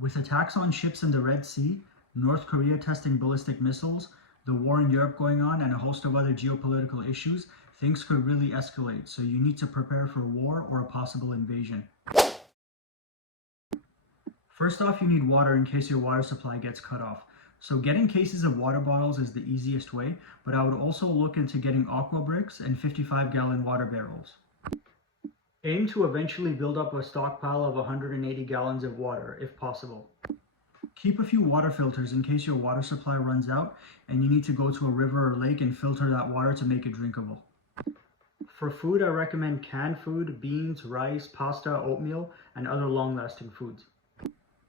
With attacks on ships in the Red Sea, North Korea testing ballistic missiles, the war in Europe going on, and a host of other geopolitical issues, things could really escalate, so you need to prepare for war or a possible invasion. First off, you need water in case your water supply gets cut off. So getting cases of water bottles is the easiest way, but I would also look into getting aqua bricks and 55-gallon water barrels. Aim to eventually build up a stockpile of 180 gallons of water, if possible. Keep a few water filters in case your water supply runs out and you need to go to a river or lake and filter that water to make it drinkable. For food, I recommend canned food, beans, rice, pasta, oatmeal, and other long-lasting foods.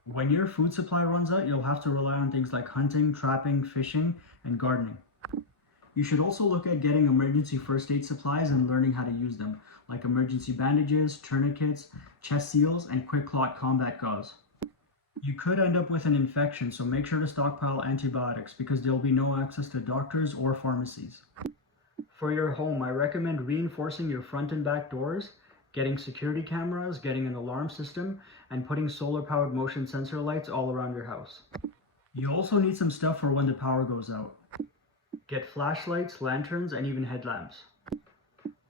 When your food supply runs out, you'll have to rely on things like hunting, trapping, fishing, and gardening. You should also look at getting emergency first aid supplies and learning how to use them, like emergency bandages, tourniquets, chest seals, and quick clot combat gauze. You could end up with an infection, so make sure to stockpile antibiotics because there will be no access to doctors or pharmacies. For your home, I recommend reinforcing your front and back doors, getting security cameras, getting an alarm system, and putting solar-powered motion sensor lights all around your house. You also need some stuff for when the power goes out. Get flashlights, lanterns, and even headlamps.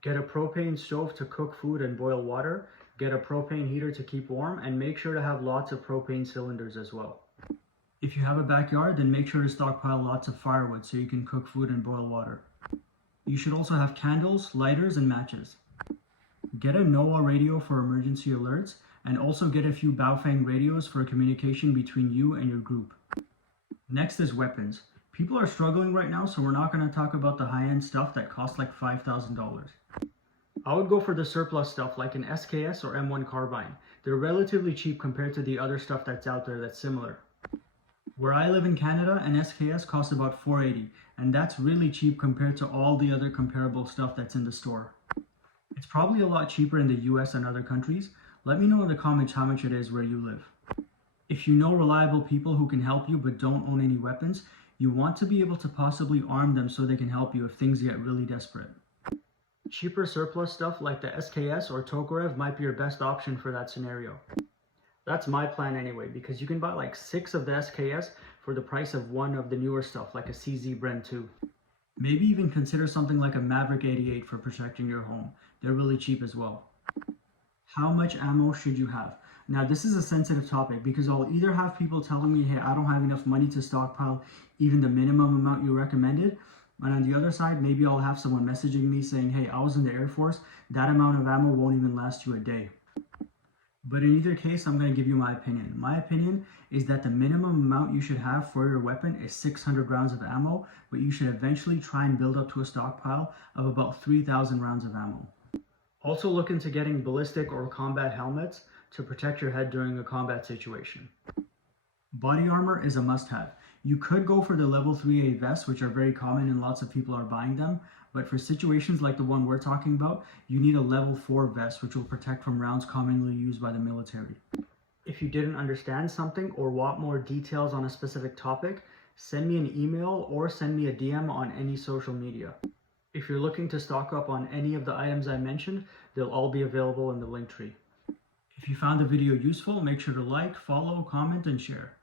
Get a propane stove to cook food and boil water, get a propane heater to keep warm, and make sure to have lots of propane cylinders as well. If you have a backyard, then make sure to stockpile lots of firewood so you can cook food and boil water. You should also have candles, lighters, and matches. Get a NOAA radio for emergency alerts, and also get a few Baofeng radios for communication between you and your group. Next is weapons. People are struggling right now, so we're not going to talk about the high-end stuff that costs like $5,000. I would go for the surplus stuff like an SKS or M1 carbine. They're relatively cheap compared to the other stuff that's out there that's similar. Where I live in Canada, an SKS costs about $480, and that's really cheap compared to all the other comparable stuff that's in the store. It's probably a lot cheaper in the US and other countries. Let me know in the comments how much it is where you live. If you know reliable people who can help you but don't own any weapons, you want to be able to possibly arm them so they can help you if things get really desperate. Cheaper surplus stuff like the SKS or Tokarev might be your best option for that scenario. That's my plan anyway, because you can buy like 6 of the SKS for the price of 1 of the newer stuff like a CZ Bren 2. Maybe even consider something like a Maverick 88 for protecting your home. They're really cheap as well. How much ammo should you have? Now this is a sensitive topic because I'll either have people telling me, hey, I don't have enough money to stockpile even the minimum amount you recommended, and on the other side, maybe I'll have someone messaging me saying, hey, I was in the Air Force, that amount of ammo won't even last you a day. But in either case, I'm going to give you my opinion. My opinion is that the minimum amount you should have for your weapon is 600 rounds of ammo, but you should eventually try and build up to a stockpile of about 3,000 rounds of ammo. Also look into getting ballistic or combat helmets to protect your head during a combat situation. Body armor is a must-have. You could go for the level 3A vests, which are very common and lots of people are buying them, but for situations like the one we're talking about, you need a level 4 vest, which will protect from rounds commonly used by the military. If you didn't understand something or want more details on a specific topic, send me an email or send me a DM on any social media. If you're looking to stock up on any of the items I mentioned, they'll all be available in the link tree. If you found the video useful, make sure to like, follow, comment, and share.